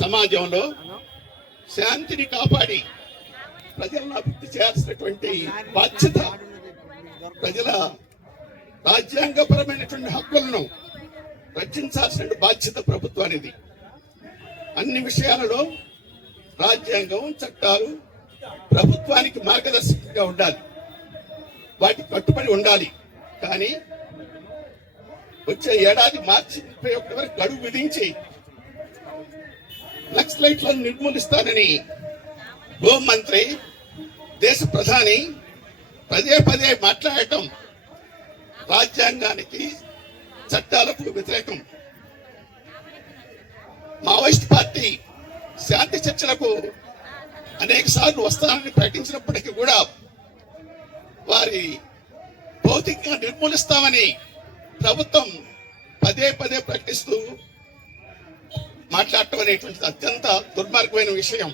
సమాజంలో శాంతిని కాపాడి ప్రజలను అభివృద్ధి చేయాల్సినటువంటి బాధ్యత, ప్రజల రాజ్యాంగపరమైనటువంటి హక్కులను రక్షించాల్సిన బాధ్యత ప్రభుత్వానిది. అన్ని విషయాలలో రాజ్యాంగం, చట్టాలు ప్రభుత్వానికి మార్గదర్శకంగా ఉండాలి, వాటికి కట్టుబడి ఉండాలి. కానీ వచ్చే ఏడాది మార్చి 31 వరకు గడువు విధించి నక్సలైట్లను నిర్మూలిస్తానని హోంమంత్రి, దేశ ప్రధాని పదే పదే మాట్లాడటం రాజ్యాంగానికి, చట్టాలకు వ్యతిరేకం. మావోయిస్ట్ పార్టీ శాంతి చర్చలకు అనేక సార్లు వస్తానని ప్రకటించినప్పటికీ కూడా వారి భౌతికంగా నిర్మూలిస్తామని ప్రభుత్వం పదే పదే ప్రకటిస్తూ మాట్లాడటం అనేటువంటిది అత్యంత దుర్మార్గమైన విషయం.